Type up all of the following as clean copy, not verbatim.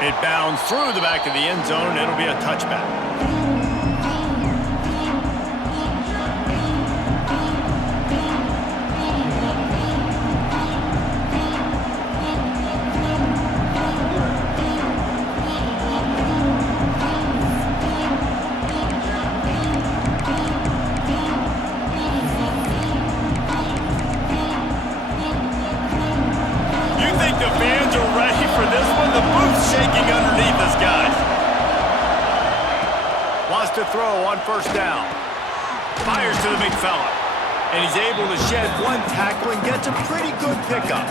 It bounds through the back of the end zone. It'll be a touchback. Shaking underneath us, guys. Wants to throw on first down. Fires to the big fella. And he's able to shed one tackle and gets a pretty good pickup.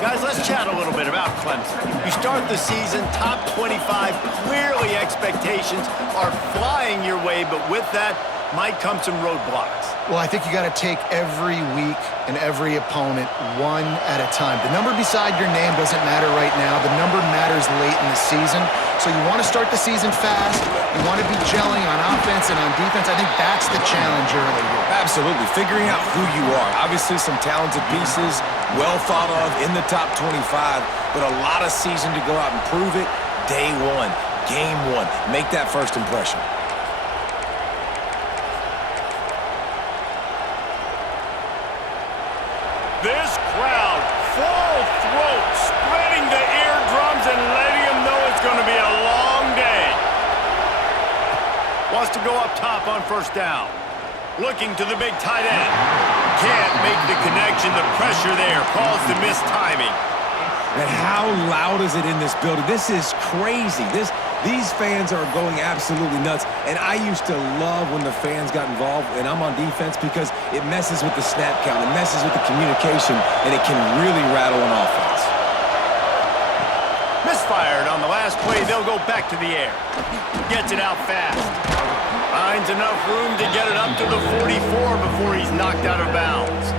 Guys, let's chat a little bit about Clemson. You start the season top 25. Clearly expectations are flying your way, but with that might come some roadblocks. Well, I think you got to take every week and every opponent one at a time. The number beside your name doesn't matter right now. The number matters late in the season. So you want to start the season fast. You want to be gelling on offense and on defense. I think that's the challenge early here. Absolutely. Figuring out who you are. Obviously some talented pieces, well thought of in the top 25, but a lot of season to go out and prove it. Day one, game one. Make that first impression. This crowd, full throat, spreading the eardrums and letting them know it's going to be a long day. Wants to go up top on first down. Looking to the big tight end. Can't make the connection. The pressure there caused the missed timing. And how loud is it in this building? This is crazy. These fans are going absolutely nuts. And I used to love when the fans got involved, and I'm on defense, because it messes with the snap count, it messes with the communication, and it can really rattle an offense. Misfired on the last play. They'll go back to the air. Gets it out fast. Finds enough room to get it up to the 44 before he's knocked out of bounds.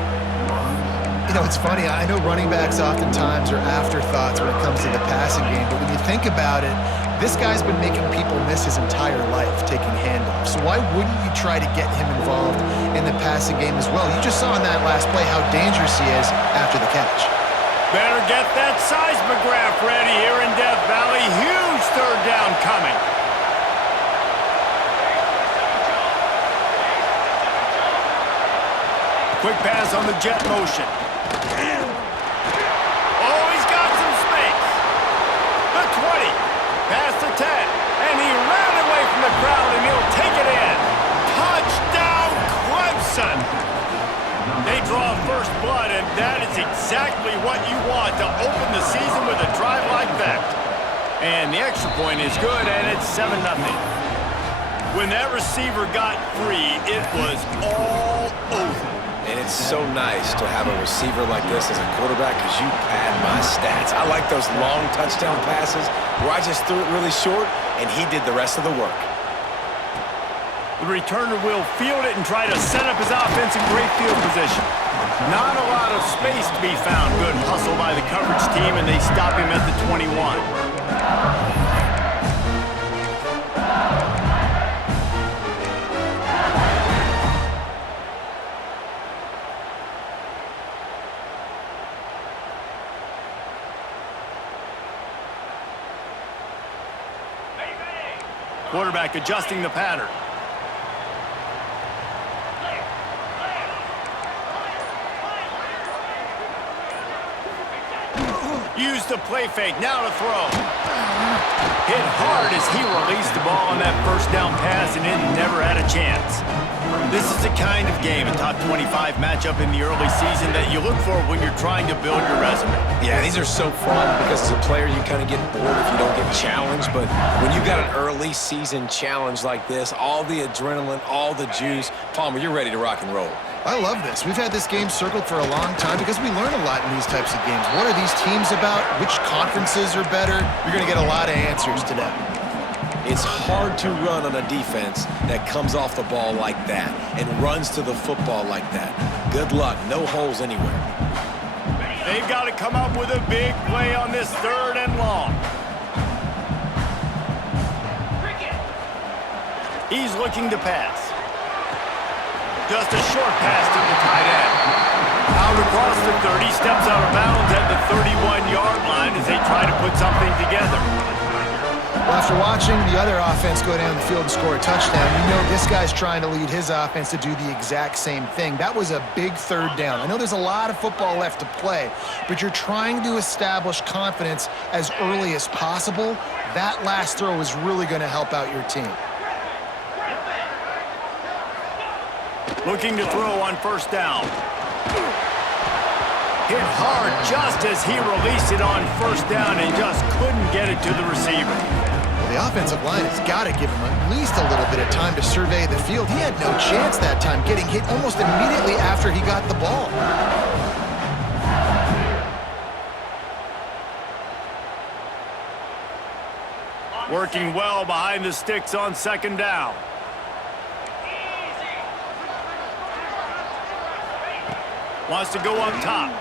You know, it's funny. I know running backs oftentimes are afterthoughts when it comes to the passing game, but when you think about it, this guy's been making people miss his entire life taking handoffs. So why wouldn't you try to get him involved in the passing game as well? You just saw in that last play how dangerous he is after the catch. Better get that seismograph ready here in Death Valley. Huge third down coming. Quick pass on the jet motion. Oh, he's got some space. The 20, past the 10, and he ran away from the crowd, and he'll take it in. Touchdown, Clemson. They draw first blood, and that is exactly what you want to open the season with a drive like that. And the extra point is good, and it's 7-0. When that receiver got free, it was all over. And it's so nice to have a receiver like this as a quarterback, because you pad my stats. I like those long touchdown passes where I just threw it really short, and he did the rest of the work. The returner will field it and try to set up his offense in great field position. Not a lot of space to be found. Good hustle by the coverage team, and they stop him at the 21. Quarterback adjusting the pattern. Use the play fake, now to throw. Hit hard as he released the ball on that first down pass, and it never had a chance. This is the kind of game, a top 25 matchup in the early season, that you look for when you're trying to build your resume. Yeah, these are so fun because as a player you kind of get bored if you don't get challenged, but when you got an early season challenge like this, all the adrenaline, all the juice, Palmer, you're ready to rock and roll. I love this. We've had this game circled for a long time because we learn a lot in these types of games. What are these teams about? Which conferences are better? You're going to get a lot of answers today. It's hard to run on a defense that comes off the ball like that and runs to the football like that. Good luck. No holes anywhere. They've got to come up with a big play on this third and long. He's looking to pass. Just a short pass to the tight end. Out across the 30, steps out of bounds at the 31-yard line as they try to put something together. Well, after watching the other offense go down the field and score a touchdown, you know this guy's trying to lead his offense to do the exact same thing. That was a big third down. I know there's a lot of football left to play, but you're trying to establish confidence as early as possible. That last throw is really going to help out your team. Looking to throw on first down. Hit hard just as he released it on first down and just couldn't get it to the receiver. Well, the offensive line has got to give him at least a little bit of time to survey the field. He had no chance that time, getting hit almost immediately after he got the ball. Working well behind the sticks on second down. Wants to go up top.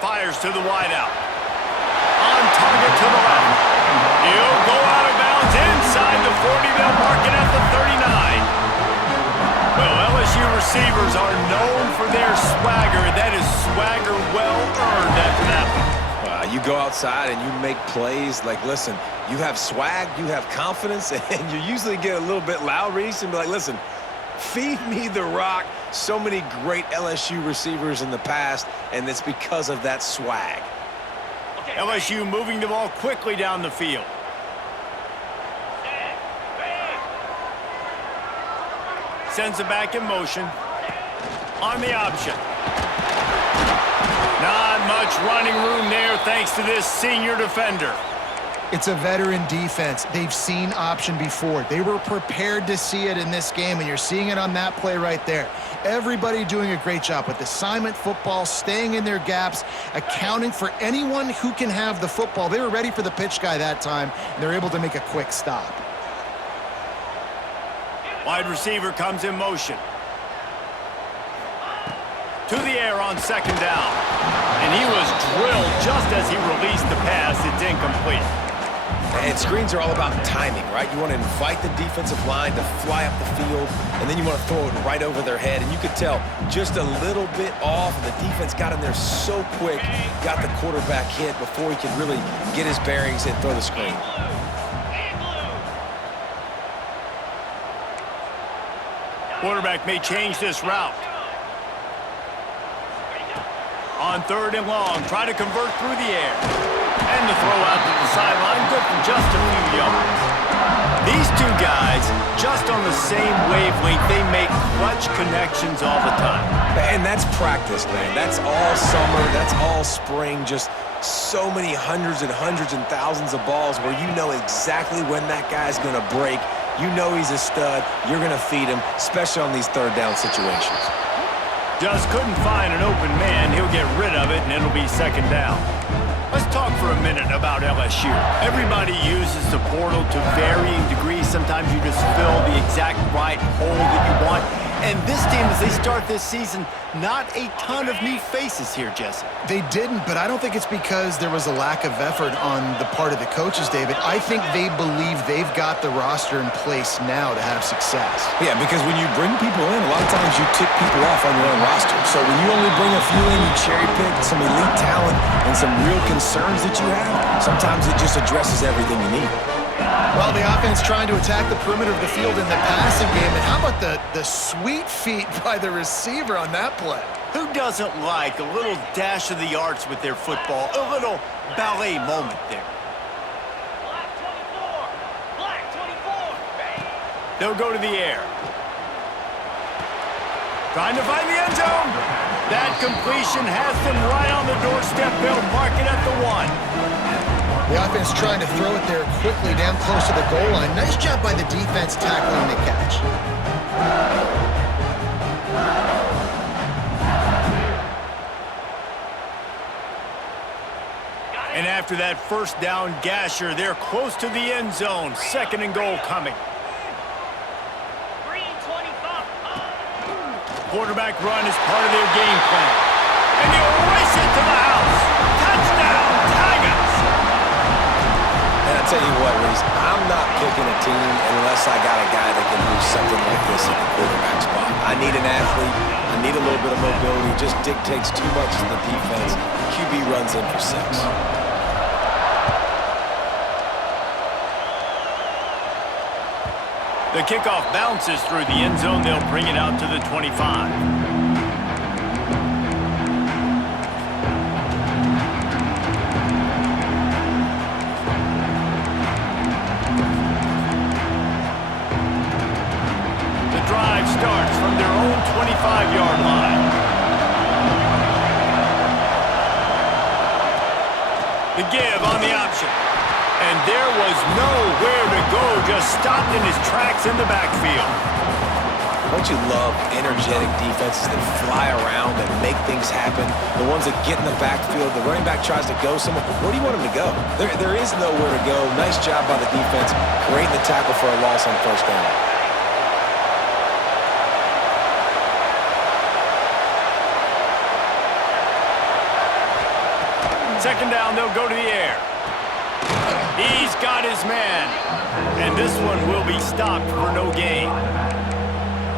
Fires to the wideout. On target to the left. He'll go out of bounds inside the 40. They'll mark it at the 39. Well, LSU receivers are known for their swagger. That is swagger well earned after that one. You go outside and you make plays. Like, listen, you have swag, you have confidence, and you usually get a little bit loud, Reese, and be like, listen, feed me the rock. So many great LSU receivers in the past, and it's because of that swag. LSU moving the ball quickly down the field. Sends it back in motion. On the option. Not much running room there thanks to this senior defender. It's a veteran defense. They've seen option before. They were prepared to see it in this game, and you're seeing it on that play right there. Everybody doing a great job with assignment football, staying in their gaps, accounting for anyone who can have the football. They were ready for the pitch guy that time, and they're able to make a quick stop. Wide receiver comes in motion. To the air on second down. And he was drilled just as he released the pass. It's incomplete. And screens are all about timing, right? You want to invite the defensive line to fly up the field, and then you want to throw it right over their head. And you could tell just a little bit off, and the defense got in there so quick, got the quarterback hit before he could really get his bearings and throw the screen. Quarterback may change this route. On third and long, try to convert through the air. And the throw out to the sideline, good for just a few yards. These two guys, just on the same wavelength, they make clutch connections all the time. And that's practice, man. That's all summer, that's all spring, just so many hundreds and thousands of balls where you know exactly when that guy's going to break. You know he's a stud. You're going to feed him, especially on these third down situations. Just couldn't find an open man. He'll get rid of it, and it'll be second down. Let's talk for a minute about LSU. Everybody uses the portal to varying degrees. Sometimes you just fill the exact right hole that you want. And this team, as they start this season, not a ton of new faces here, Jesse. They didn't, but I don't think it's because there was a lack of effort on the part of the coaches, David. I think they believe they've got the roster in place now to have success. Yeah, because when you bring people in, a lot of times you tick people off on your own roster. So when you only bring a few in, you cherry pick some elite talent and some real concerns that you have, sometimes it just addresses everything you need. Well, the offense trying to attack the perimeter of the field in the passing game. And how about the sweet feet by the receiver on that play? Who doesn't like a little dash of the arts with their football? A little ballet moment there. Black 24. They'll go to the air. Trying to find the end zone. That completion has them right on the doorstep. They'll mark it at the 1. The offense trying to throw it there quickly down close to the goal line. Nice job by the defense tackling the catch. And after that first down gasher, they're close to the end zone. Second and goal coming. Green 25. Quarterback run is part of their game plan. And they'll race it to the house. Touchdown, Tigers! And I tell you what, Reese, I'm not picking a team unless I got a guy that can do something like this at the quarterback spot. I need an athlete. I need a little bit of mobility. It just dictates too much to the defense. QB runs in for 6. The kickoff bounces through the end zone. They'll bring it out to the 25. The drive starts from their own 25-yard line. The give on the option. And there was nowhere to go, just stopped in his tracks in the backfield. Don't you love energetic defenses that fly around and make things happen? The ones that get in the backfield, the running back tries to go somewhere. Where do you want him to go? There is nowhere to go. Nice job by the defense, creating the tackle for a loss on first down. Second down, they'll go to the air. He's got his man. And this one will be stopped for no gain.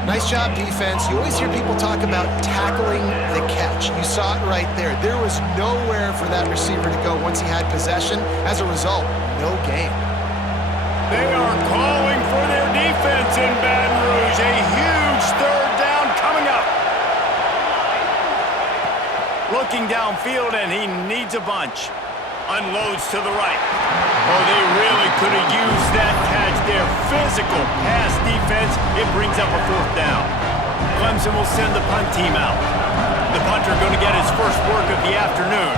Nice job, defense. You always hear people talk about tackling the catch. You saw it right there. There was nowhere for that receiver to go once he had possession. As a result, no gain. They are calling for their defense in Baton Rouge. A huge third down coming up. Looking downfield, and he needs a bunch. Unloads to the right. Oh, they really could have used that catch there. Physical pass defense. It brings up a fourth down. Clemson will send the punt team out. The punter going to get his first work of the afternoon.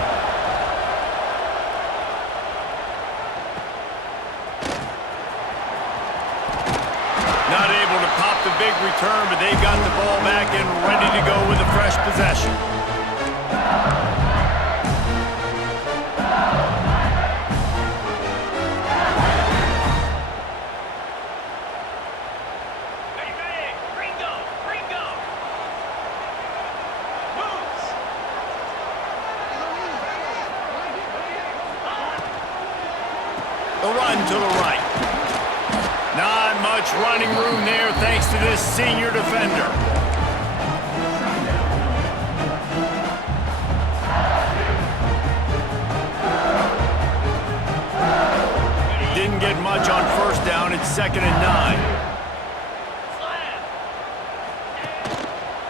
Not able to pop the big return, but they got the ball back and ready to go with a fresh possession. The run to the right. Not much running room there thanks to this senior defender. Didn't get much on first down. It's 2nd and 9.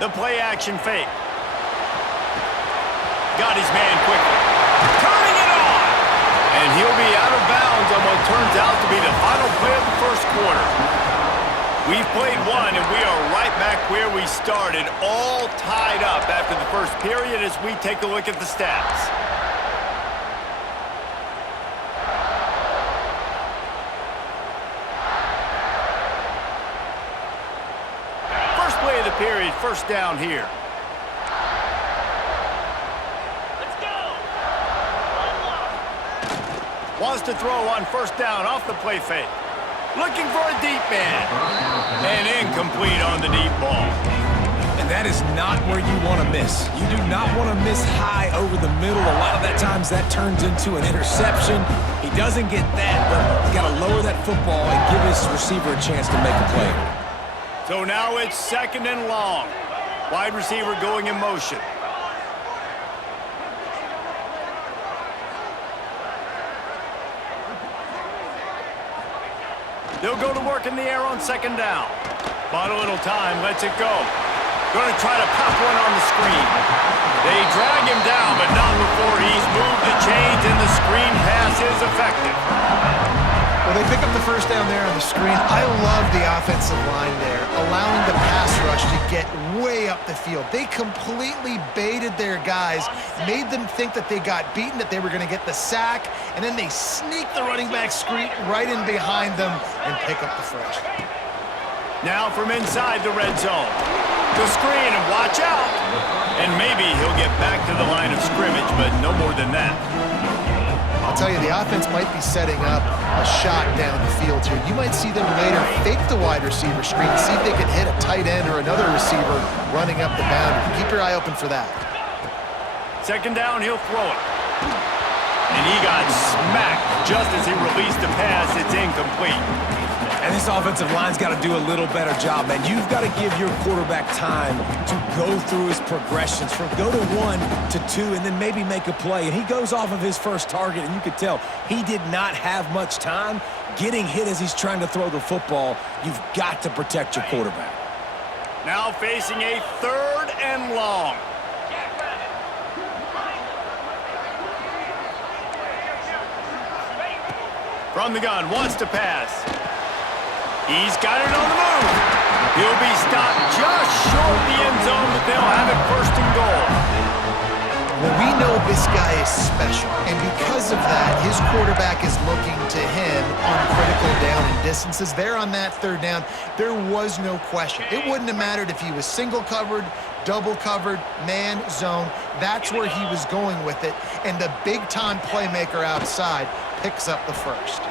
The play action fake. Got his man quickly. Turning it on! And he'll be out of bounds on what turns out to be the final play of the first quarter. We've played one, and we are right back where we started, all tied up after the first period as we take a look at the stats. First play of the period, first down here. Wants to throw on first down off the play fake. Looking for a deep man. And incomplete on the deep ball. And that is not where you want to miss. You do not want to miss high over the middle. A lot of that times that turns into an interception. He doesn't get that, but he's got to lower that football and give his receiver a chance to make a play. So now it's 2nd and long. Wide receiver going in motion. They'll go to work in the air on 2nd down. Bought a little time, lets it go. Going to try to pop one on the screen. They drag him down, but not before he's moved the chains, and the screen pass is effective. Well, they pick up the first down there on the screen. I love the offensive line there, allowing the pass rush to get way up the field. They completely baited their guys, made them think that they got beaten, that they were going to get the sack, and then they sneak the running back screen right in behind them and pick up the first. Now from inside the red zone. The screen, and watch out. And maybe he'll get back to the line of scrimmage, but no more than that. I'll tell you, the offense might be setting up a shot down the field here. You might see them later fake the wide receiver screen, see if they can hit a tight end or another receiver running up the boundary. Keep your eye open for that. 2nd down, he'll throw it. And he got smacked just as he released the pass. It's incomplete. And this offensive line's got to do a little better job, man. You've got to give your quarterback time to go through his progressions from go to 1 to 2 and then maybe make a play. And he goes off of his first target, and you could tell he did not have much time getting hit as he's trying to throw the football. You've got to protect your quarterback. Now facing a 3rd and long. From the gun, wants to pass. He's got it on the move. He'll be stopped just short of the end zone, but they'll have it 1st and goal. Well, we know this guy is special, and because of that, his quarterback is looking to him on critical down and distances. There on that 3rd down, there was no question. It wouldn't have mattered if he was single covered, double covered, man, zone. That's where he was going with it, and the big-time playmaker outside picks up the 1st.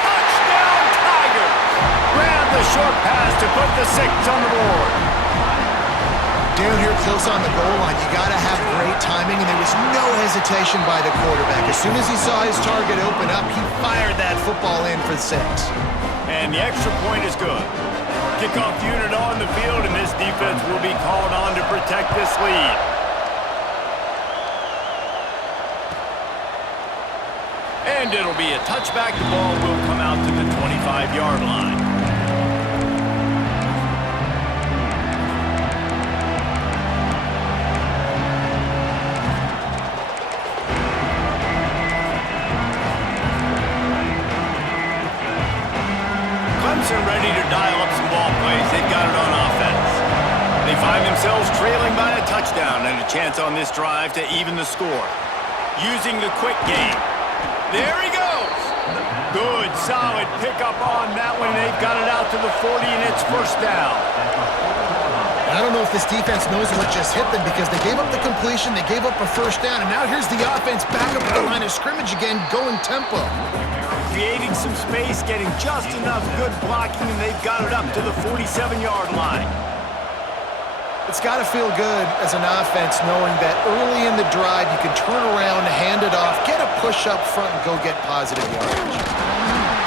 Touchdown, Tigers! Grab the short pass to put the 6 on the board. Down here close on the goal line, you got to have great timing, and there was no hesitation by the quarterback. As soon as he saw his target open up, he fired that football in for 6. And the extra point is good. Kickoff unit on the field, and this defense will be called on to protect this lead. And it'll be a touchback. The ball will come out to the 25-yard line. Clemson ready to dial up some ball plays. They've got it on offense. They find themselves trailing by a touchdown and a chance on this drive to even the score. Using the quick game. There he goes. Good, solid pickup on that one. They've got it out to the 40, and it's 1st down. I don't know if this defense knows what just hit them because they gave up the completion, they gave up a 1st down, and now here's the offense back up at the line of scrimmage again, going tempo. Creating some space, getting just enough good blocking, and they've got it up to the 47-yard line. It's got to feel good as an offense knowing that early in the drive you can turn around, hand it off, get a push up front, and go get positive yardage.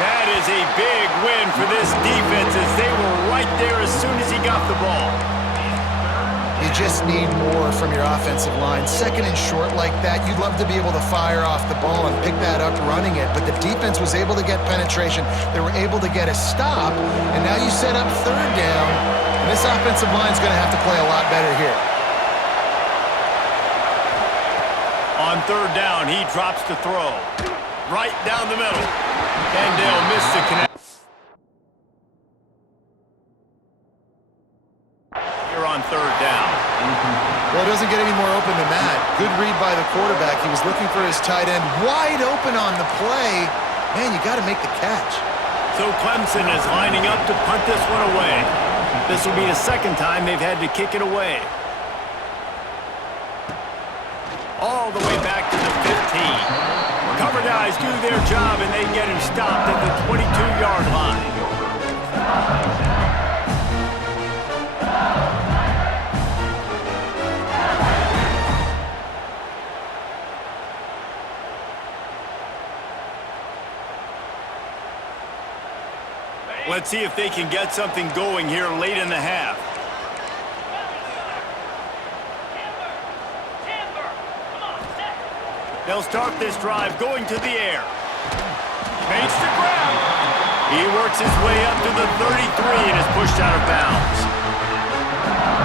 That is a big win for this defense as they were right there as soon as he got the ball. You just need more from your offensive line. 2nd and short like that, you'd love to be able to fire off the ball and pick that up running it, but the defense was able to get penetration. They were able to get a stop, and now you set up 3rd down, and this offensive line's going to have to play a lot better here. On 3rd down, he drops to throw. Right down the middle. And they'll miss the connection. Here on 3rd down. Well, it doesn't get any more open than that. Good read by the quarterback. He was looking for his tight end wide open on the play. Man, you got to make the catch. So Clemson is lining up to punt this one away. This will be the 2nd time they've had to kick it away. All the way back to the 15. Cover guys do their job, and they get him stopped at the 22-yard line. Let's see if they can get something going here late in the half. They'll start this drive going to the air. Makes the grab. He works his way up to the 33 and is pushed out of bounds.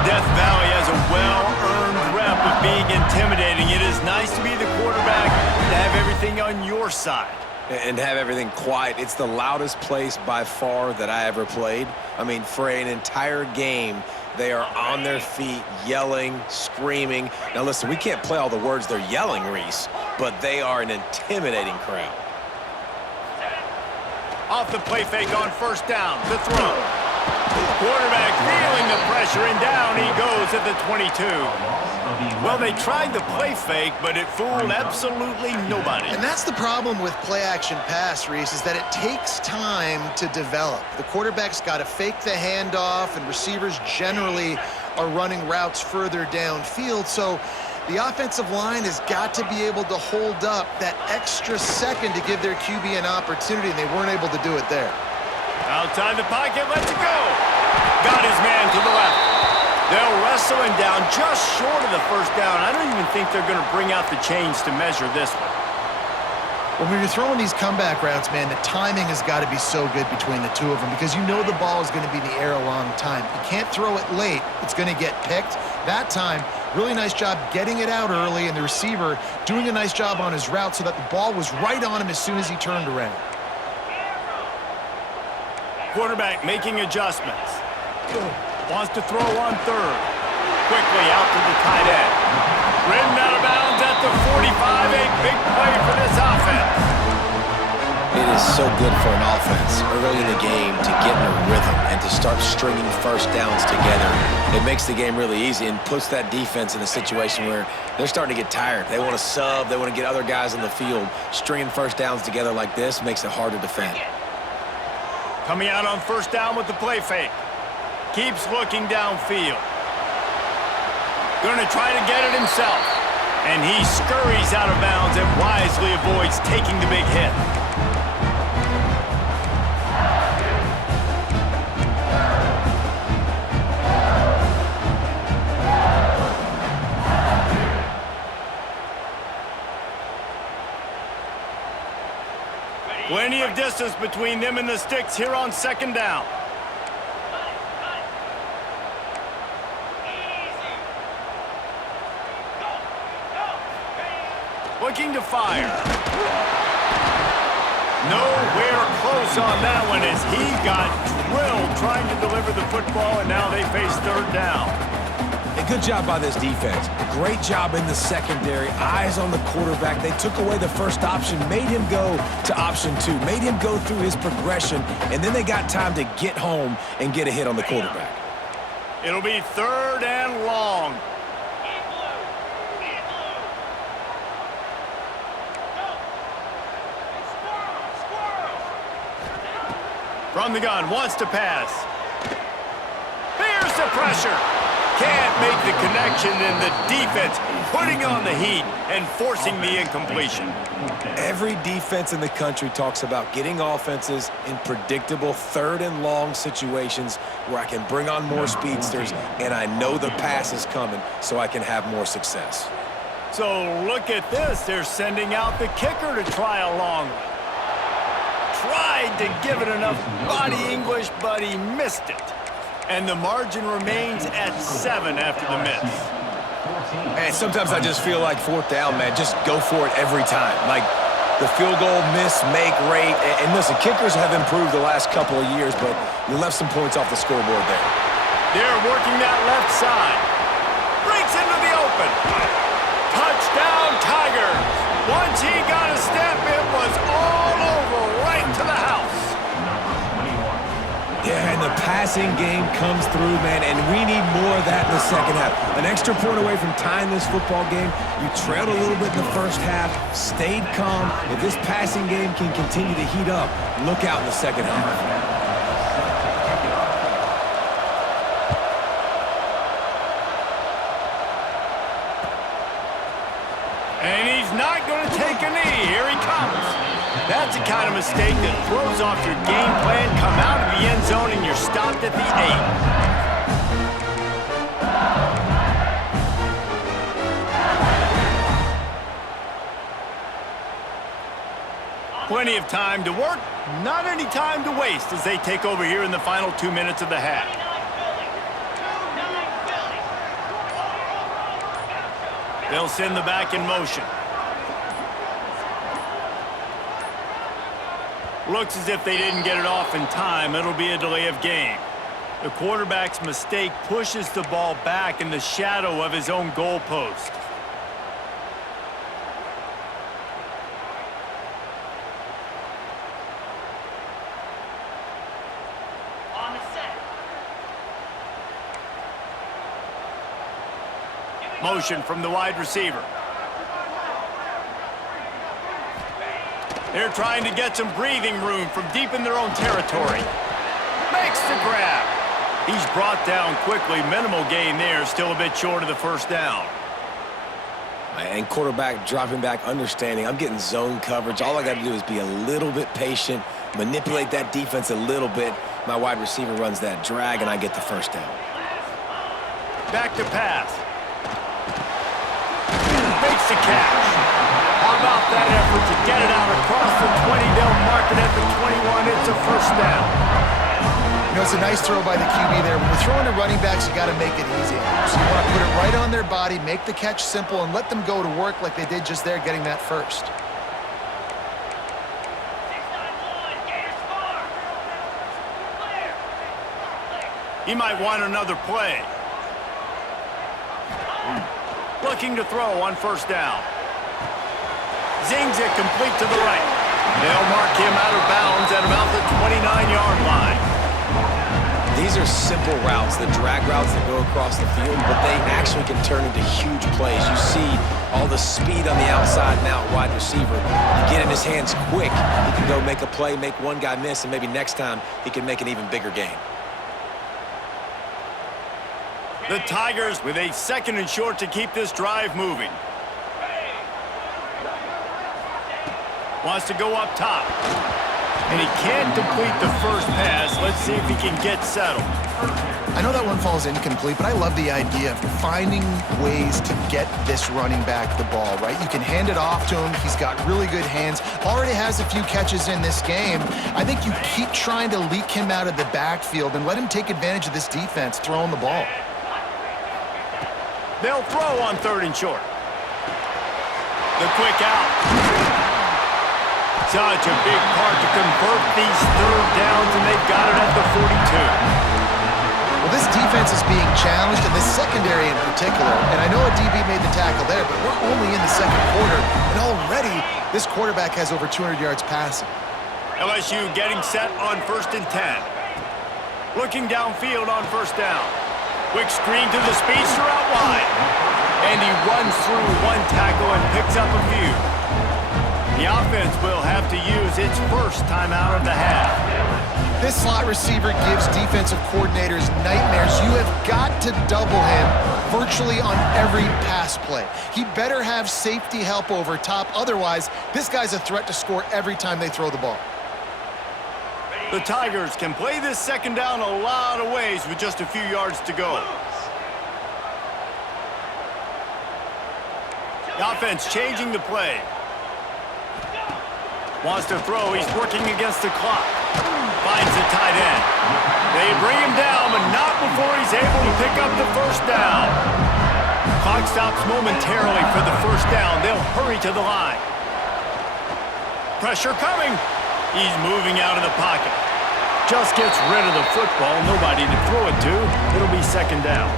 Death Valley has a well-earned rep of being intimidating. It is nice to be the quarterback, to have everything on your side. And have everything quiet. It's the loudest place by far that I ever played. I mean, for an entire game, they are on their feet, yelling, screaming. Now, listen, we can't play all the words they're yelling, Reese, but they are an intimidating crowd. Off the play fake on 1st down. The throw. Quarterback feeling the pressure, and down he goes at the 22. Well, they tried the play fake, but it fooled absolutely nobody. And that's the problem with play-action pass, Reese, is that it takes time to develop. The quarterback's got to fake the handoff, and receivers generally are running routes further downfield. So The offensive line has got to be able to hold up that extra second to give their QB an opportunity, and they weren't able to do it there. Outside the pocket, lets it go. Got his man to the left. They'll wrestle him down just short of the first down. I don't even think they're going to bring out the chains to measure this one. When you're throwing these comeback routes, man, the timing has got to be so good between the two of them because you know the ball is going to be in the air a long time. You can't throw it late. It's going to get picked. That time, really nice job getting it out early, and the receiver doing a nice job on his route so that the ball was right on him as soon as he turned around. Quarterback making adjustments. Wants to throw on third. Quickly out to the tight end. Ridden out of bounds at the 45. A big play for this offense. It is so good for an offense early in the game to get in a rhythm and to start stringing first downs together. It makes the game really easy and puts that defense in a situation where they're starting to get tired. They want to sub. They want to get other guys on the field. Stringing first downs together like this makes it hard to defend. Coming out on first down with the play fake. Keeps looking downfield. Going to try to get it himself. And he scurries out of bounds and wisely avoids taking the big hit. Plenty of distance between them and the sticks here on second down. Looking to fire. Nowhere close on that one as he got drilled trying to deliver the football, and now they face third down. A good job by this defense. Great job in the secondary. Eyes on the quarterback. They took away the first option, made him go to option 2, made him go through his progression, and then they got time to get home and get a hit on the quarterback. It'll be third and long. From the gun, wants to pass. There's the pressure. Can't make the connection, and the defense putting on the heat and forcing the incompletion. Every defense in the country talks about getting offenses in predictable third and long situations where I can bring on more speedsters and I know the pass is coming so I can have more success. So look at this. They're sending out the kicker to try a long one. Tried to give it enough body English, but he missed it. And the margin remains at 7 after the miss. Man, sometimes I just feel like fourth down, man, just go for it every time. Like the field goal miss, make rate. And listen, kickers have improved the last couple of years, but you left some points off the scoreboard there. They're working that left side. Breaks into the open. Touchdown, Tigers. Once he got a step, it was all over right to the house. Yeah, and the passing game comes through, man, and we need more of that in the second half. An extra point away from tying this football game. You trailed a little bit in the first half, stayed calm. If this passing game can continue to heat up, look out in the second half. And he's not going to take a knee. Here he comes. That's the kind of mistake that throws off your game plan. Come out of the end zone and you're stopped at the 8. Plenty of time to work, not any time to waste as they take over here in the final 2 minutes of the half. They'll send the back in motion. Looks as if they didn't get it off in time. It'll be a delay of game. The quarterback's mistake pushes the ball back in the shadow of his own goalpost. On the set. Motion from the wide receiver. They're trying to get some breathing room from deep in their own territory. Makes the grab. He's brought down quickly. Minimal gain there. Still a bit short of the first down. And quarterback dropping back, understanding I'm getting zone coverage. All I got to do is be a little bit patient, manipulate that defense a little bit. My wide receiver runs that drag, and I get the first down. Back to pass. Makes the catch. How about that effort to get it out across the 20? They'll mark it at the 21. It's a first down. You know, it's a nice throw by the QB there. When you're throwing to running backs, you got to make it easy. So you want to put it right on their body, make the catch simple, and let them go to work like they did just there, getting that first. He might want another play. Looking to throw on first down. Zings it complete to the right. They'll mark him out of bounds at about the 29-yard line. These are simple routes, the drag routes that go across the field, but they actually can turn into huge plays. You see all the speed on the outside and out wide receiver. You get in his hands quick, he can go make a play, make one guy miss, and maybe next time he can make an even bigger gain. The Tigers with a 2nd and short to keep this drive moving. Wants to go up top. And he can't complete the first pass. Let's see if he can get settled. I know that one falls incomplete, but I love the idea of finding ways to get this running back the ball, right? You can hand it off to him. He's got really good hands. Already has a few catches in this game. I think you keep trying to leak him out of the backfield and let him take advantage of this defense throwing the ball. They'll throw on 3rd and short. The quick out. Such a big part to convert these 3rd downs, and they've got it at the 42. Well, this defense is being challenged, and this secondary in particular. And I know a DB made the tackle there, but we're only in the 2nd quarter, and already this quarterback has over 200 yards passing. LSU getting set on 1st and 10. Looking downfield on 1st down. Quick screen to the speedster out wide. And he runs through one tackle and picks up a few. The offense will have to use its first timeout of the half. This slot receiver gives defensive coordinators nightmares. You have got to double him virtually on every pass play. He better have safety help over top. Otherwise, this guy's a threat to score every time they throw the ball. The Tigers can play this 2nd down a lot of ways with just a few yards to go. The offense changing the play. Wants to throw. He's working against the clock. Finds the tight end. They bring him down, but not before he's able to pick up the first down. Clock stops momentarily for the first down. They'll hurry to the line. Pressure coming. He's moving out of the pocket. Just gets rid of the football. Nobody to throw it to. It'll be 2nd down.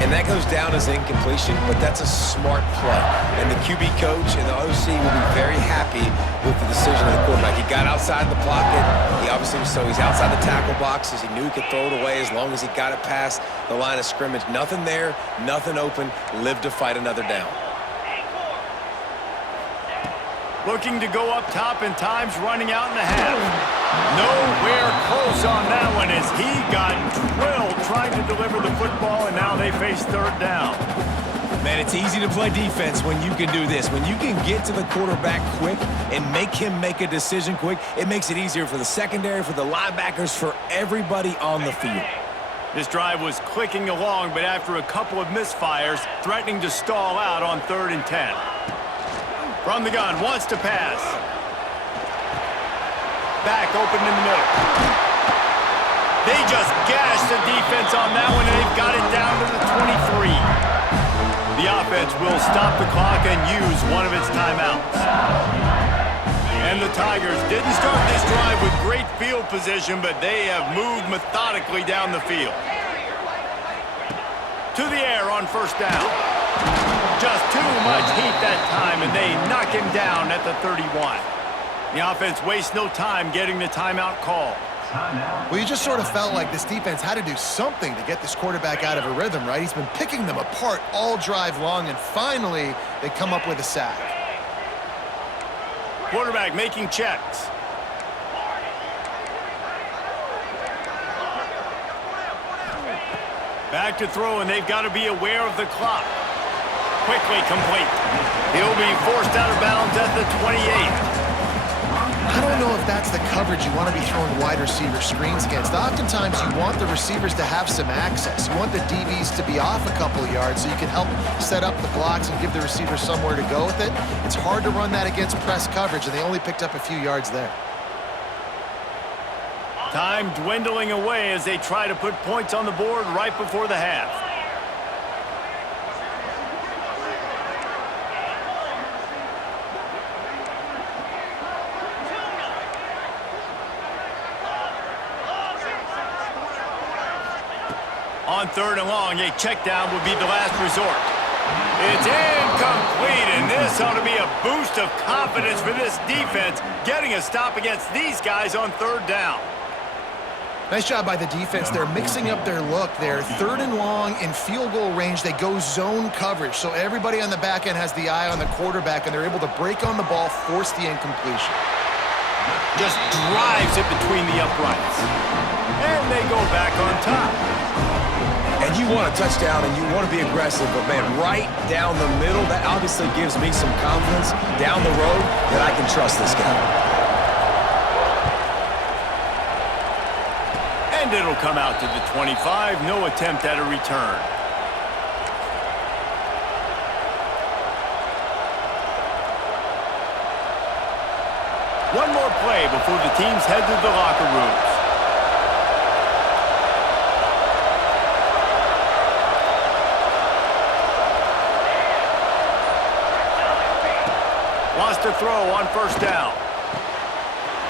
And that goes down as incompletion, but that's a smart play. And the QB coach and the OC will be very happy with the decision of the quarterback. He got outside the pocket. He obviously, so he's outside the tackle boxes. He knew he could throw it away as long as he got it past the line of scrimmage. Nothing there, nothing open. Live to fight another down. Looking to go up top, and time's running out in the half. Nowhere close on that one as he got drilled trying to deliver the football, and now they face 3rd down. Man, it's easy to play defense when you can do this. When you can get to the quarterback quick and make him make a decision quick, it makes it easier for the secondary, for the linebackers, for everybody on the field. This drive was clicking along, but after a couple of misfires, threatening to stall out on 3rd and 10. From the gun, wants to pass. Back open in the middle. They just gashed the defense on that one, and they've got it down to the 23. The offense will stop the clock and use one of its timeouts. And the Tigers didn't start this drive with great field position, but they have moved methodically down the field. To the air on 1st down. Just too much heat that time, and they knock him down at the 31. The offense wastes no time getting the timeout call. Well, you just sort of felt like this defense had to do something to get this quarterback out of a rhythm, right? He's been picking them apart all drive long, and finally they come up with a sack. Quarterback making checks. Back to throw, and they've got to be aware of the clock. quickly complete. He'll be forced out of bounds at the 28. I don't know if that's the coverage you want to be throwing wide receiver screens against. Oftentimes, you want the receivers to have some access. You want the DBs to be off a couple of yards so you can help set up the blocks and give the receiver somewhere to go with it. It's hard to run that against press coverage, and they only picked up a few yards there. Time dwindling away as they try to put points on the board right before the half. On 3rd and long, a check down would be the last resort. It's incomplete, and this ought to be a boost of confidence for this defense, getting a stop against these guys on 3rd down. Nice job by the defense. They're mixing up their look there. 3rd and long in field goal range. They go zone coverage, so everybody on the back end has the eye on the quarterback, and they're able to break on the ball, force the incompletion. Just drives it between the uprights. And they go back on top. And you want a touchdown and you want to be aggressive, but man, right down the middle, that obviously gives me some confidence down the road that I can trust this guy. And it'll come out to the 25, no attempt at a return. One more play before the teams head to the locker rooms. Wants to throw on 1st down.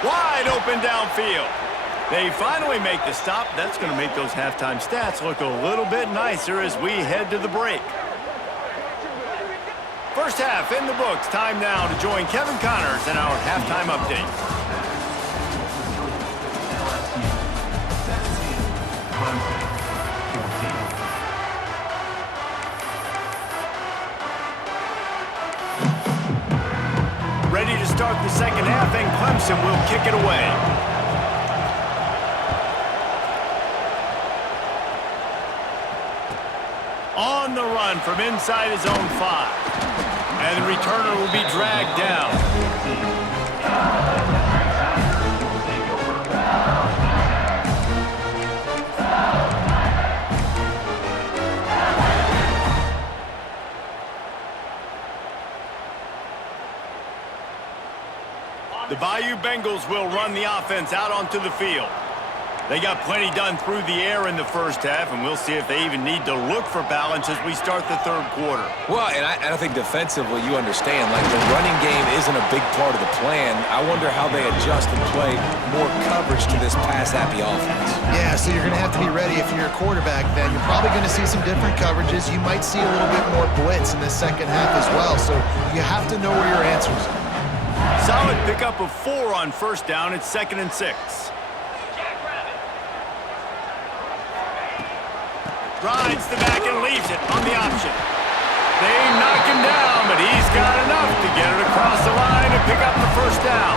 Wide open downfield. They finally make the stop. That's going to make those halftime stats look a little bit nicer as we head to the break. First half in the books. Time now to join Kevin Connors in our halftime update. Ready to start the second half, and Clemson will kick it away. On the run from inside his own 5. And the returner will be dragged down. The Bayou Bengals will run the offense out onto the field. They got plenty done through the air in the first half, and we'll see if they even need to look for balance as we start the 3rd quarter. Well, and I think defensively, you understand, like the running game isn't a big part of the plan. I wonder how they adjust and play more coverage to this pass-happy offense. Yeah, so you're going to have to be ready if you're a quarterback then. You're probably going to see some different coverages. You might see a little bit more blitz in the second half as well, so you have to know where your answers are. Solid pickup of 4 on 1st down. It's 2nd and 6. Rides the back and leaves it on the option. They knock him down, but he's got enough to get it across the line and pick up the 1st down.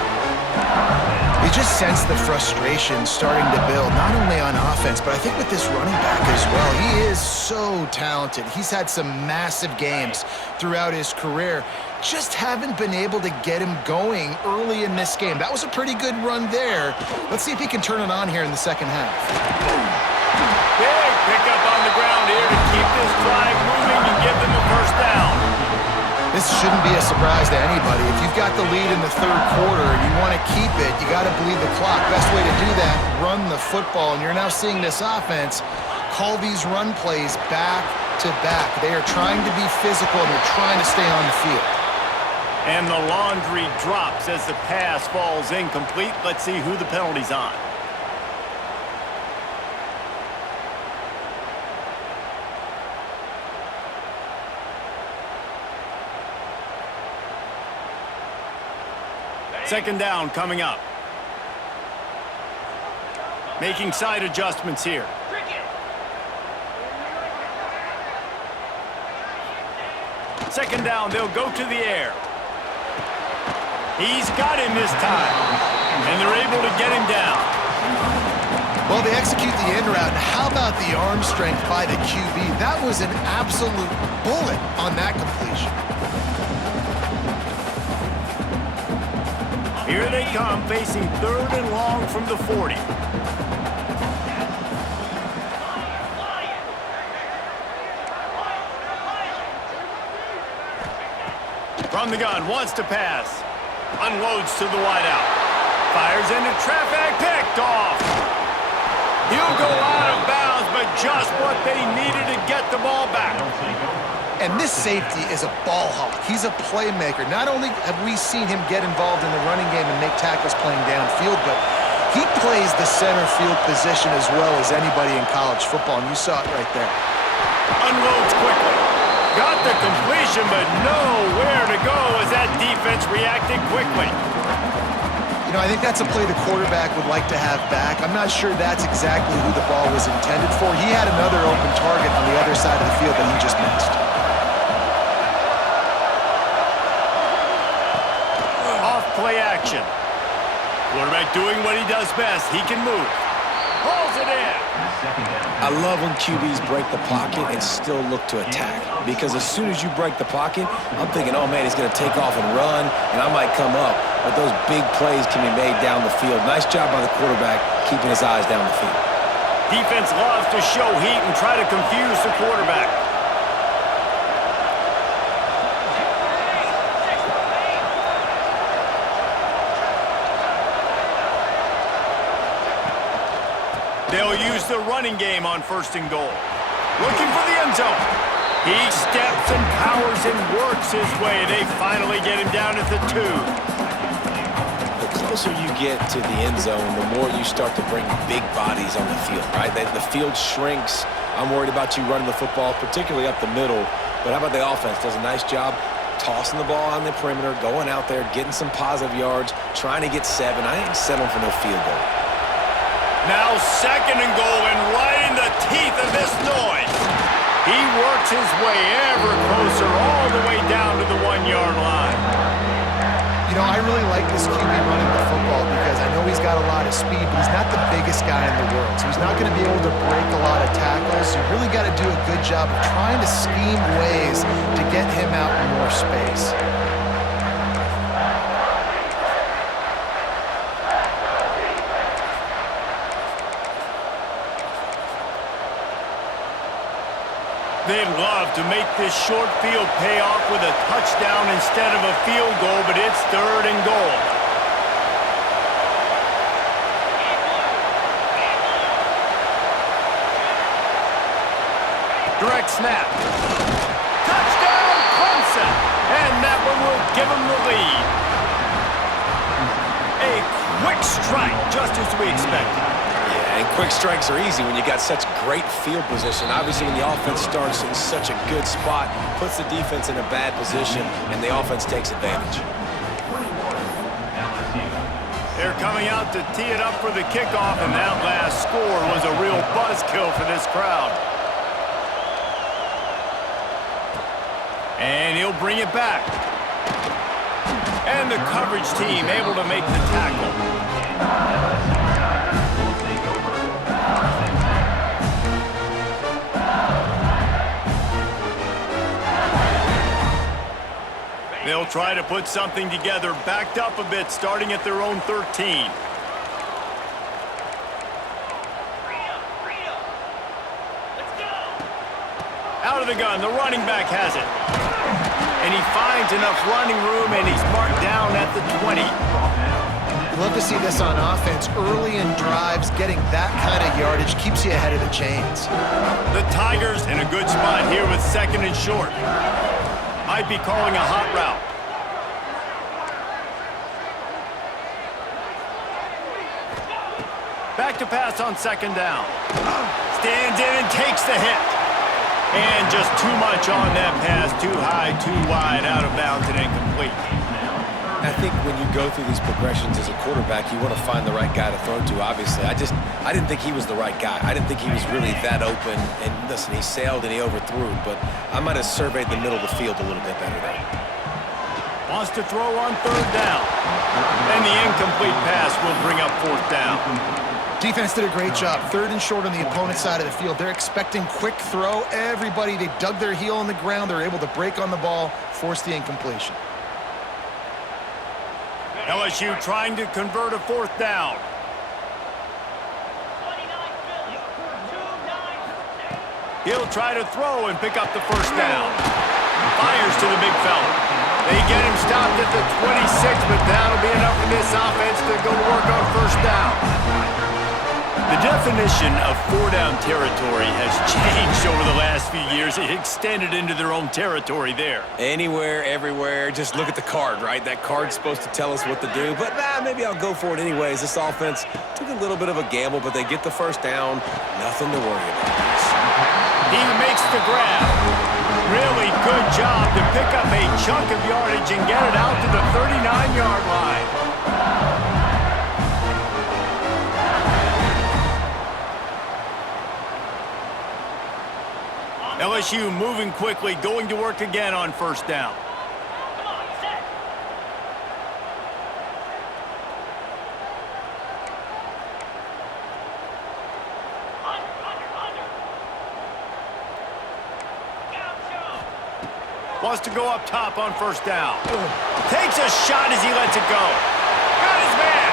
You just sense the frustration starting to build, not only on offense, but I think with this running back as well. He is so talented. He's had some massive games throughout his career. Just haven't been able to get him going early in this game. That was a pretty good run there. Let's see if he can turn it on here in the second half. Big pickup on the ground here to keep this drive moving and give them the 1st down. This shouldn't be a surprise to anybody. If you've got the lead in the 3rd quarter and you want to keep it, you got to bleed the clock. Best way to do that, run the football. And you're now seeing this offense call these run plays back to back. They are trying to be physical and they're trying to stay on the field. And the laundry drops as the pass falls incomplete. Let's see who the penalty's on. Second down coming up. Making side adjustments here. Second down, they'll go to the air. He's got him this time, and they're able to get him down. Well, they execute the in route, and how about the arm strength by the QB? That was an absolute bullet on that completion. Here they come, facing 3rd and long from the 40. From the gun, wants to pass. Unloads to the wideout. Fires into traffic, picked off. He'll go out of bounds, but just what they needed to get the ball back. And this safety is a ball hawk. He's a playmaker. Not only have we seen him get involved in the running game and make tackles playing downfield, but he plays the center field position as well as anybody in college football, and you saw it right there. Unloads quickly. Got the completion, but nowhere to go as that defense reacted quickly. You know, I think that's a play the quarterback would like to have back. I'm not sure that's exactly who the ball was intended for. He had another open target on the other side of the field that he just missed. Off play action. Quarterback doing what he does best. He can move. Pulls it in. I love when QBs break the pocket and still look to attack. Because as soon as you break the pocket, I'm thinking, oh man, he's going to take off and run, and I might come up. But those big plays can be made down the field. Nice job by the quarterback keeping his eyes down the field. Defense loves to show heat and try to confuse the quarterback. They'll use the running game on 1st and goal. Looking for the end zone. He steps and powers and works his way. They finally get him down at the 2. The closer you get to the end zone, the more you start to bring big bodies on the field, right? The field shrinks. I'm worried about you running the football, particularly up the middle. But how about the offense? Does a nice job tossing the ball on the perimeter, going out there, getting some positive yards, trying to get 7. I ain't settling for no field goal. Now 2nd and goal, and right in the teeth of this noise. He works his way ever closer all the way down to the 1-yard line. You know, I really like this QB running the football because I know he's got a lot of speed, but he's not the biggest guy in the world. So he's not going to be able to break a lot of tackles. You really got to do a good job of trying to scheme ways to get him out in more space. They'd love to make this short field pay off with a touchdown instead of a field goal, but it's 3rd and goal. Direct snap. Touchdown, Clemson! And that one will give them the lead. A quick strike, just as we expected. And quick strikes are easy when you got such great field position. Obviously, when the offense starts in such a good spot, puts the defense in a bad position, and the offense takes advantage. They're coming out to tee it up for the kickoff, and that last score was a real buzzkill for this crowd. And he'll bring it back. And the coverage team able to make the tackle. They'll try to put something together, backed up a bit, starting at their own 13. Out of the gun, the running back has it. And he finds enough running room, and he's marked down at the 20. Love to see this on offense. Early in drives, getting that kind of yardage keeps you ahead of the chains. The Tigers in a good spot here with 2nd and short. Might be calling a hot route. Back to pass on 2nd down. Stands in and takes the hit. And just too much on that pass. Too high, too wide, out of bounds, and incomplete. I think when you go through these progressions as a quarterback, you want to find the right guy to throw to, obviously. I didn't think he was the right guy. I didn't think he was really that open. And listen, he sailed and he overthrew, but I might have surveyed the middle of the field a little bit better there. Wants to throw on 3rd down. And the incomplete pass will bring up 4th down. Defense did a great job. 3rd and short on the opponent's side of the field. They're expecting quick throw. Everybody, they dug their heel on the ground. They're able to break on the ball, force the incompletion. LSU trying to convert a 4th down. 29 Philly. 2-9. He'll try to throw and pick up the 1st down. Fires to the big fella. They get him stopped at the 26, but that'll be enough for this offense to go to work on 1st down. The definition of 4-down territory has changed over the last few years. It extended into their own territory there. Anywhere, everywhere, just look at the card, right? That card's supposed to tell us what to do, but maybe I'll go for it anyways. This offense took a little bit of a gamble, but they get the 1st down. Nothing to worry about. He makes the grab. Really good job to pick up a chunk of yardage and get it out to the 39-yard line. LSU moving quickly, going to work again on 1st down. Come on, set. Under. Gaucho. Wants to go up top on 1st down. Takes a shot as he lets it go. Got his man.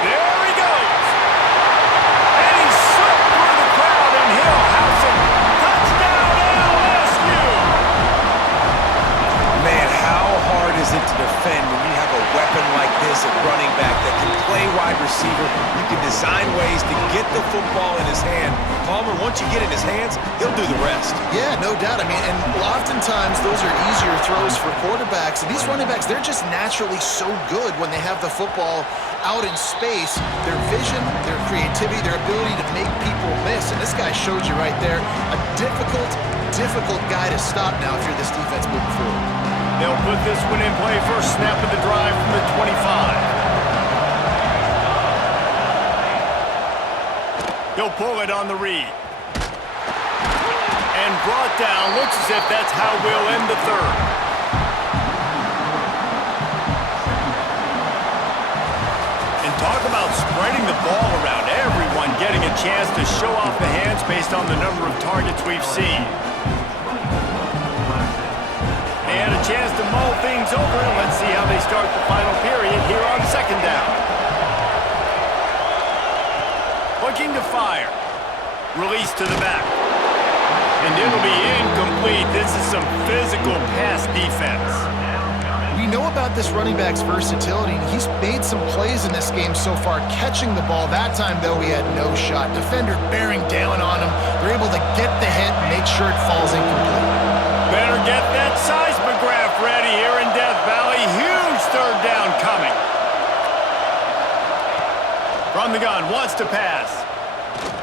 There he goes. And he slipped through the crowd, and he'll house it. Touchdown, LSU. Man, how hard is it to defend when you have a weapon like this at running back that can play wide receiver? You can design ways to get the football in his hand. Palmer, once you get it in his hands, he'll do the rest. Yeah, no doubt. I mean, and oftentimes those are easier throws for quarterbacks. And these running backs, they're just naturally so good when they have the football out in space. Their vision, their creativity, their ability to make people miss. And this guy showed you right there, a difficult guy to stop now if you're this defense moving forward. They'll put this one in play. First snap of the drive from the 25. He'll pull it on the read. And brought down. Looks as if that's how we'll end the 3rd. And talk about spreading the ball around. Everyone getting a chance to show off the hands based on the number of targets we've seen. They had a chance to mull things over, and let's see how they start the final period here on 2nd down. Looking to fire. Release to the back. And it'll be incomplete. This is some physical pass defense. We know about this running back's versatility, and he's made some plays in this game so far, catching the ball. That time, though, he had no shot. Defender bearing down on him. They're able to get the hit and make sure it falls incomplete. Better get that seismograph ready here in Death Valley. Huge 3rd down coming. From the gun, wants to pass.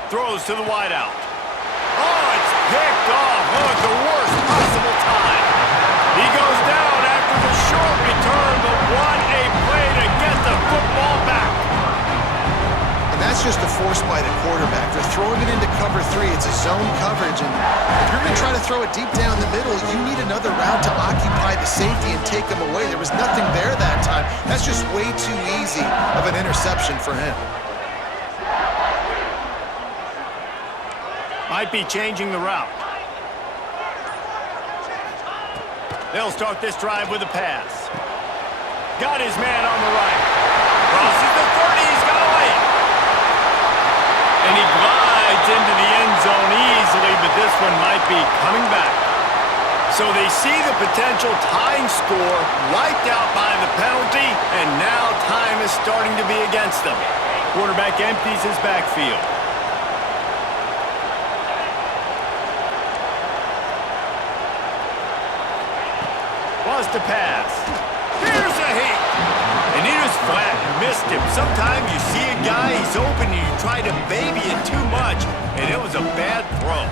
Throws to the wideout. Oh, it's picked off. Oh, at the worst possible time. He goes down after the short return, but what a play to get the football back. And that's just a force by the quarterback. They're throwing it into cover 3. It's a zone coverage, and if you're going to try to throw it deep down the middle, you need another route to occupy the safety and take him away. There was nothing there that time. That's just way too easy of an interception for him. Might be changing the route. They'll start this drive with a pass. Got his man on the right. Crosses the 30. He's got a lane. And he glides into the end zone easily, but this one might be coming back. So they see the potential tying score wiped out by the penalty, and now time is starting to be against them. Quarterback empties his backfield. Wants to pass. Here's a hit. And he was flat and missed him. Sometimes you see a guy, he's open, and you try to baby it too much, and it was a bad throw.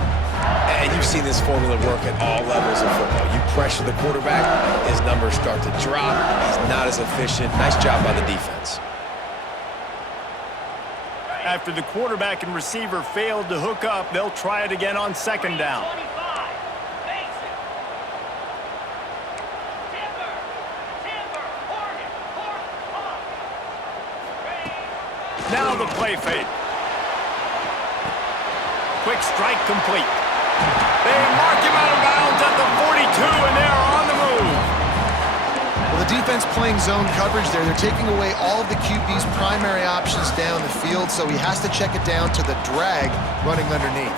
And you've seen this formula work at all levels of football. You pressure the quarterback, his numbers start to drop. He's not as efficient. Nice job by the defense. After the quarterback and receiver failed to hook up, they'll try it again on 2nd down. 25. Mason. Timber. Hornet. Now the play fake. Quick strike complete. They mark him out of bounds at the 42, and they're on the move. Well, the defense playing zone coverage there. They're taking away all of the QB's primary options down the field, so he has to check it down to the drag running underneath.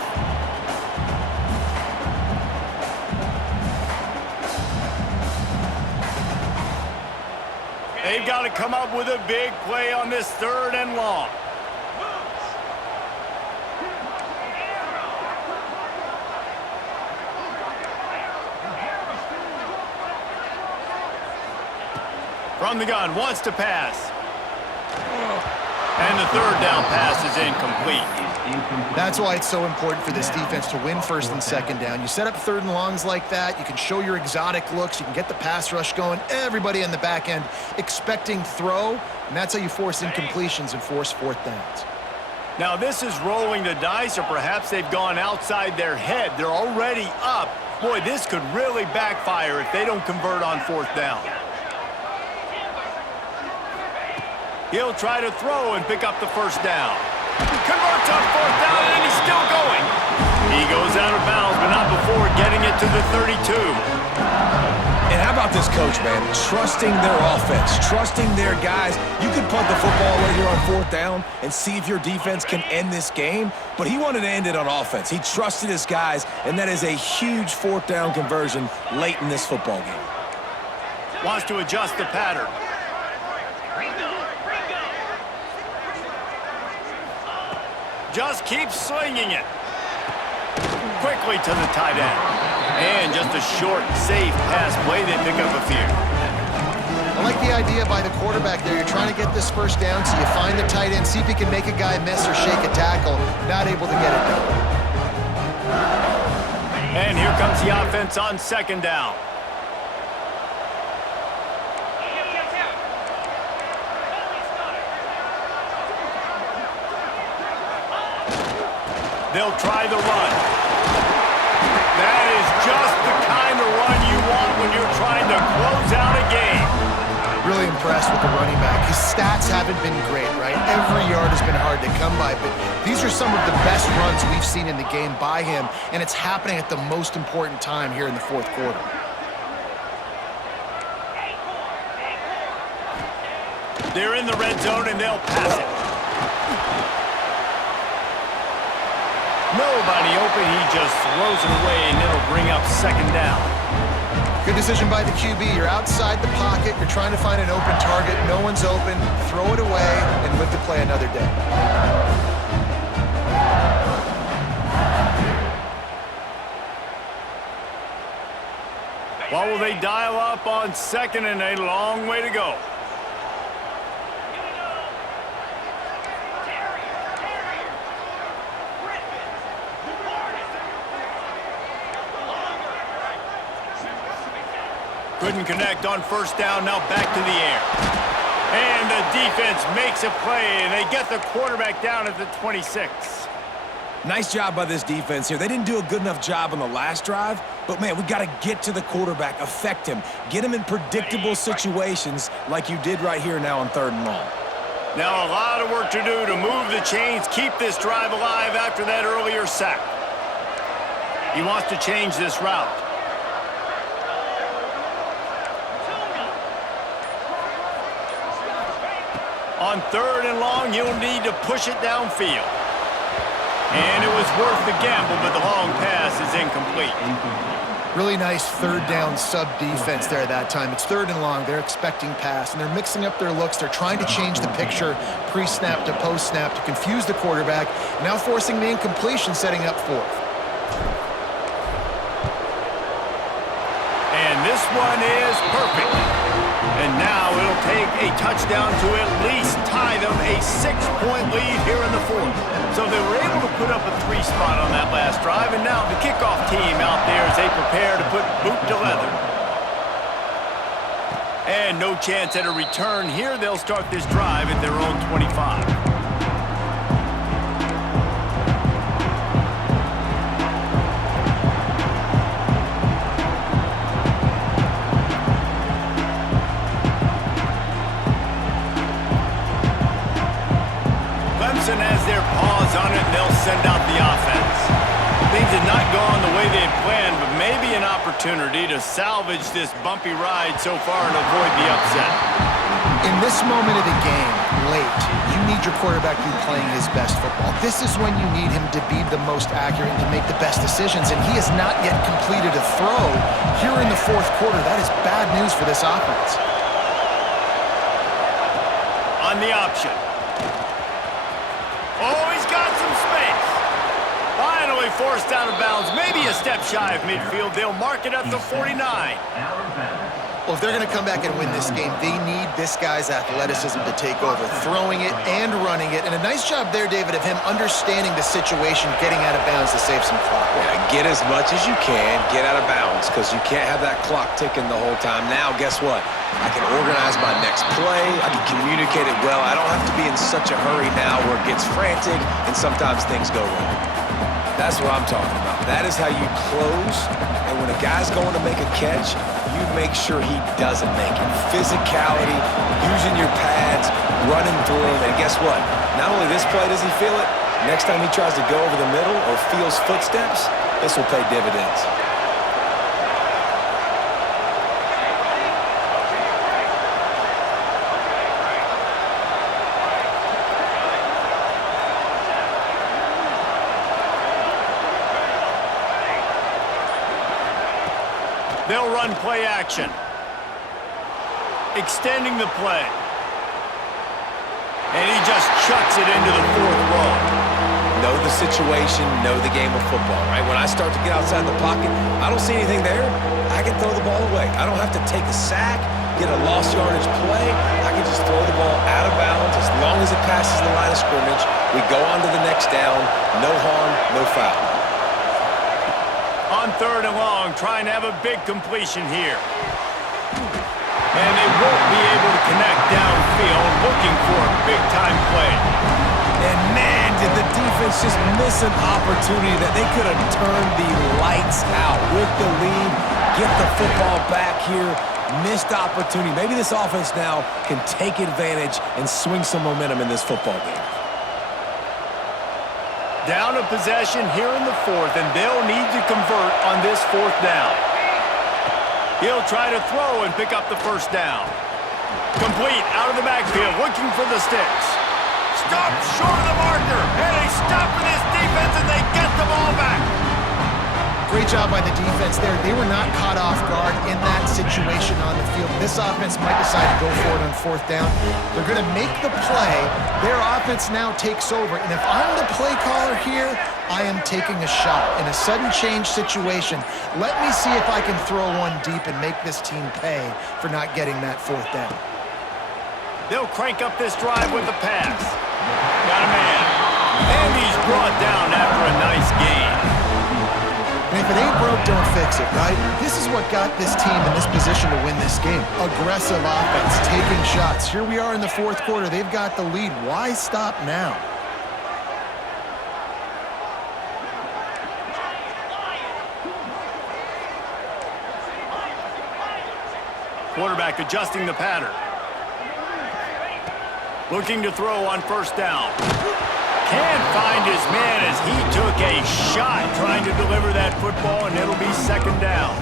They've got to come up with a big play on this 3rd and long. From the gun, wants to pass. And the 3rd down pass is incomplete. That's why it's so important for this defense to win 1st and 2nd down. You set up 3rd and longs like that, you can show your exotic looks, you can get the pass rush going, everybody on the back end expecting throw, and that's how you force incompletions and force 4th downs. Now this is rolling the dice, or perhaps they've gone outside their head. They're already up. Boy, this could really backfire if they don't convert on 4th down. He'll try to throw and pick up the 1st down. Converts on 4th down, and he's still going. He goes out of bounds, but not before getting it to the 32. And how about this coach, man? Trusting their offense, trusting their guys. You could punt the football right here on 4th down and see if your defense can end this game, but he wanted to end it on offense. He trusted his guys, and that is a huge 4th down conversion late in this football game. Wants to adjust the pattern. Just keeps slinging it. Quickly to the tight end. And just a short, safe pass play. They pick up a few. I like the idea by the quarterback there. You're trying to get this 1st down, so you find the tight end, see if he can make a guy miss or shake a tackle. Not able to get it done. And here comes the offense on 2nd down. They'll try the run. That is just the kind of run you want when you're trying to close out a game. Really impressed with the running back. His stats haven't been great, right? Every yard has been hard to come by, but these are some of the best runs we've seen in the game by him, and it's happening at the most important time here in the 4th quarter. They're in the red zone, and they'll pass it. Nobody open, he just throws it away, and it'll bring up 2nd down. Good decision by the QB. You're outside the pocket, you're trying to find an open target, no one's open, throw it away, and live to play another day. What will they dial up on 2nd and a long way to go? Couldn't connect on 1st down, now back to the air. And the defense makes a play, and they get the quarterback down at the 26. Nice job by this defense here. They didn't do a good enough job on the last drive, but, man, we got to get to the quarterback, affect him, get him in predictable situations like you did right here now on 3rd and long. Now a lot of work to do to move the chains, keep this drive alive after that earlier sack. He wants to change this route. On 3rd and long, you'll need to push it downfield. And it was worth the gamble, but the long pass is incomplete. Really nice 3rd down sub-defense there at that time. It's 3rd and long. They're expecting pass, and they're mixing up their looks. They're trying to change the picture pre-snap to post-snap to confuse the quarterback, now forcing the incompletion, setting up 4th. And this one is perfect. And now it'll take a touchdown to at least tie them a 6-point lead here in the 4th. So they were able to put up a 3 spot on that last drive, and now the kickoff team out there as they prepare to put boot to leather. And no chance at a return here. They'll start this drive at their own 25. Clemson has their paws on it, and they'll send out the offense. Things had not gone the way they had planned, but maybe an opportunity to salvage this bumpy ride so far and avoid the upset. In this moment of the game, late, you need your quarterback to be playing his best football. This is when you need him to be the most accurate and to make the best decisions, and he has not yet completed a throw here in the fourth quarter. That is bad news for this offense. On the option. Oh, he's got some space. Finally forced out of bounds, maybe a step shy of midfield. They'll mark it at the 49. Well, if they're going to come back and win this game, they need this guy's athleticism to take over, throwing it and running it. And a nice job there, David, of him understanding the situation, getting out of bounds to save some clock. Yeah, get as much as you can, get out of bounds, because you can't have that clock ticking the whole time. Now, guess what? I can organize my next play. I can communicate it well. I don't have to be in such a hurry now where it gets frantic and sometimes things go wrong. That's what I'm talking about. That is how you close. And when a guy's going to make a catch, you make sure he doesn't make it. Physicality, using your pads, running through him. And guess what? Not only this play does he feel it, next time he tries to go over the middle or feels footsteps, this will pay dividends. They'll run play action. Extending the play. And he just chucks it into the fourth row. Know the situation, know the game of football, right? When I start to get outside the pocket, I don't see anything there, I can throw the ball away. I don't have to take a sack, get a lost yardage play. I can just throw the ball out of bounds as long as it passes the line of scrimmage. We go on to the next down. No harm, no foul. On third and long, trying to have a big completion here. And they won't be able to connect downfield, looking for a big-time play. And man, did the defense just miss an opportunity that they could have turned the lights out with the lead, get the football back here. Missed opportunity. Maybe this offense now can take advantage and swing some momentum in this football game. Down a possession here in the fourth, and they'll need to convert on this fourth down. He'll try to throw and pick up the first down. Complete out of the backfield, looking for the sticks. Stop short of the marker, and they stop in this defense, and they get the ball back. Great job by the defense there. They were not caught off guard in that situation on the field. This offense might decide to go for it on fourth down. They're going to make the play. Their offense now takes over. And if I'm the play caller here, I am taking a shot. In a sudden change situation, let me see if I can throw one deep and make this team pay for not getting that fourth down. They'll crank up this drive with the pass. Got a man. And he's brought down after a nice gain. And if it ain't broke, don't fix it, right? This is what got this team in this position to win this game. Aggressive offense, taking shots. Here we are in the fourth quarter. They've got the lead. Why stop now? Quarterback adjusting the pattern. Looking to throw on first down. Can't find his man as he took a shot trying to deliver that football, and it'll be second down.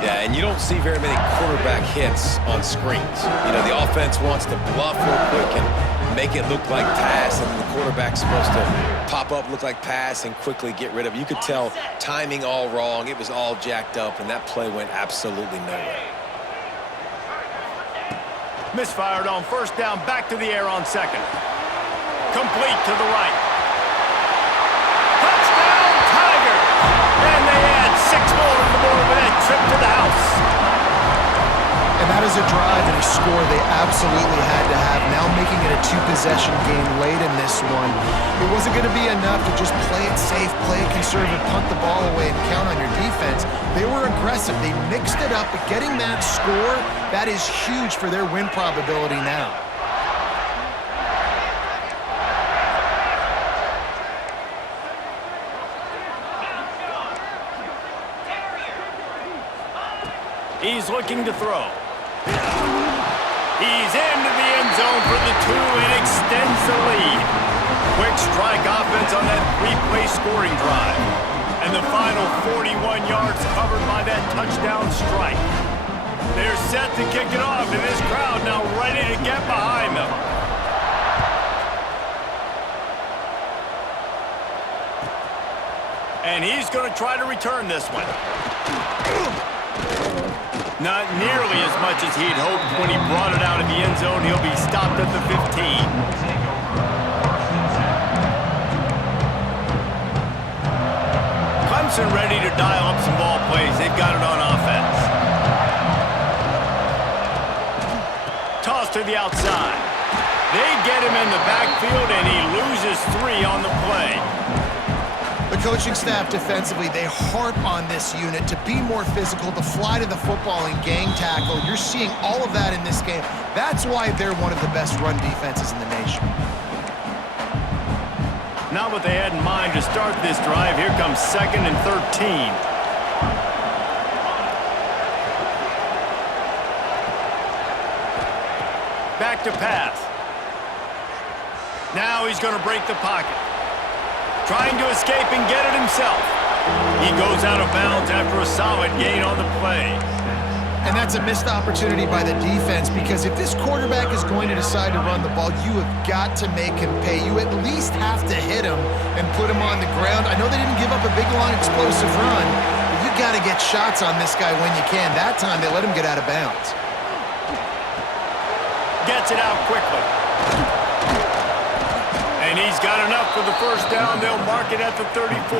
Yeah, and you don't see very many quarterback hits on screens. You know, the offense wants to bluff real quick and make it look like pass, and the quarterback's supposed to pop up, look like pass, and quickly get rid of it. You could tell timing all wrong. It was all jacked up, and that play went absolutely nowhere. Misfired on first down, back to the air on second. Complete to the right. Touchdown, Tigers! And they add 6 more to the board with that trip to the house. And that is a drive and a score they absolutely had to have. Now making it a 2-possession game late in this one. It wasn't going to be enough to just play it safe, play it conservative, punt the ball away, and count on your defense. They were aggressive. They mixed it up, but getting that score, that is huge for their win probability now. He's looking to throw. He's into the end zone for the 2 and extends the lead. Quick strike offense on that 3-play scoring drive. And the final 41 yards covered by that touchdown strike. They're set to kick it off, and this crowd now ready to get behind them. And he's going to try to return this one. Not nearly as much as he'd hoped when he brought it out of the end zone. He'll be stopped at the 15. Clemson ready to dial up some ball plays. They've got it on offense. Toss to the outside. They get him in the backfield, and he loses 3 on the play. The coaching staff defensively, they harp on this unit to be more physical, to fly to the football and gang tackle. You're seeing all of that in this game. That's why they're one of the best run defenses in the nation. Not what they had in mind to start this drive. Here comes 2nd and 13. Back to pass. Now he's going to break the pocket. Trying to escape and get it himself. He goes out of bounds after a solid gain on the play. And that's a missed opportunity by the defense, because if this quarterback is going to decide to run the ball, you have got to make him pay. You at least have to hit him and put him on the ground. I know they didn't give up a big, long, explosive run, but you got to get shots on this guy when you can. That time, they let him get out of bounds. Gets it out quickly. And he's got enough for the first down. They'll mark it at the 34.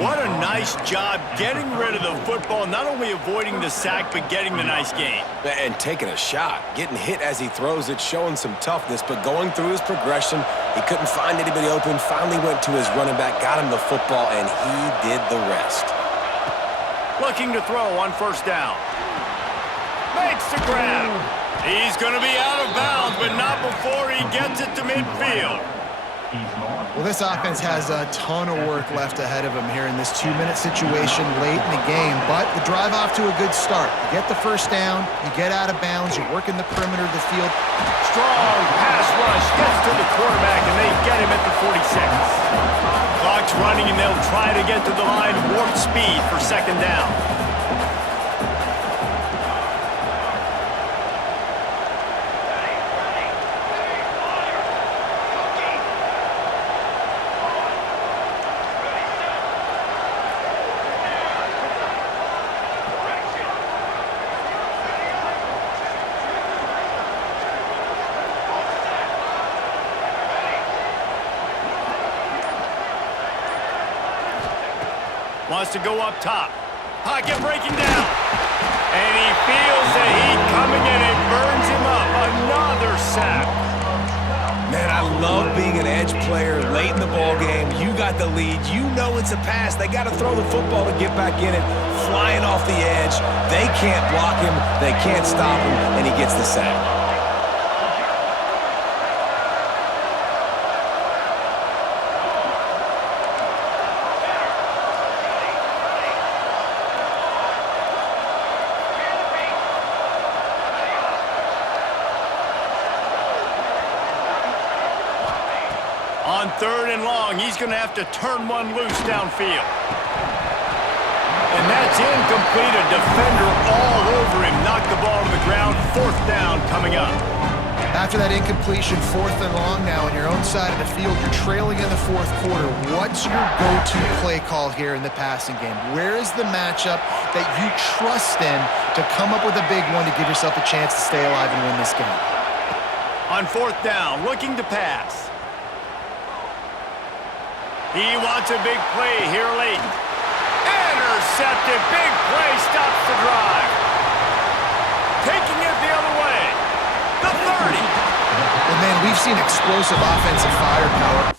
What a nice job getting rid of the football, not only avoiding the sack, but getting the nice gain. And taking a shot, getting hit as he throws it, showing some toughness, but going through his progression, he couldn't find anybody open, finally went to his running back, got him the football, and he did the rest. Looking to throw on first down. Makes the grab. He's going to be out of bounds, but not before he gets it to midfield. Well, this offense has a ton of work left ahead of them here in this 2-minute situation late in the game, but the drive off to a good start. You get the first down, you get out of bounds, you're working the perimeter of the field. Strong pass rush gets to the quarterback, and they get him at the 46. Clock's running, and they'll try to get to the line warp speed for second down. Wants to go up top. Pocket breaking down. And he feels the heat coming, and it burns him up. Another sack. Man, I love being an edge player late in the ball game. You got the lead. You know it's a pass. They got to throw the football to get back in it. Flying off the edge. They can't block him. They can't stop him, and he gets the sack. On 3rd and long, he's going to have to turn one loose downfield. And that's incomplete. A defender all over him. Knocked the ball to the ground. 4th down coming up. After that incompletion, 4th and long now on your own side of the field, you're trailing in the 4th quarter. What's your go-to play call here in the passing game? Where is the matchup that you trust in to come up with a big one to give yourself a chance to stay alive and win this game? On 4th down, looking to pass. He wants a big play here late. Intercepted. Big play stops the drive. Taking it the other way. The 30. Well, man, we've seen explosive offensive firepower.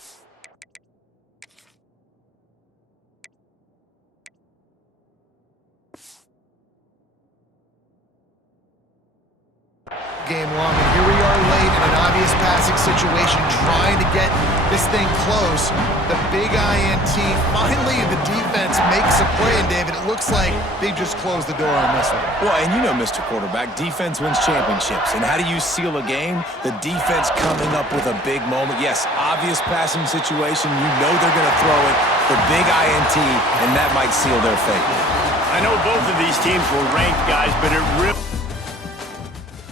game long. And here we are late in an obvious passing situation, trying to get this thing close. The big INT, finally the defense makes a play, and David, it looks like they just closed the door on this one. Well, and you know, Mr. Quarterback, defense wins championships. And how do you seal a game? The defense coming up with a big moment. Yes, obvious passing situation. You know they're going to throw it. The big INT, and that might seal their fate. I know both of these teams were ranked, guys, but it really...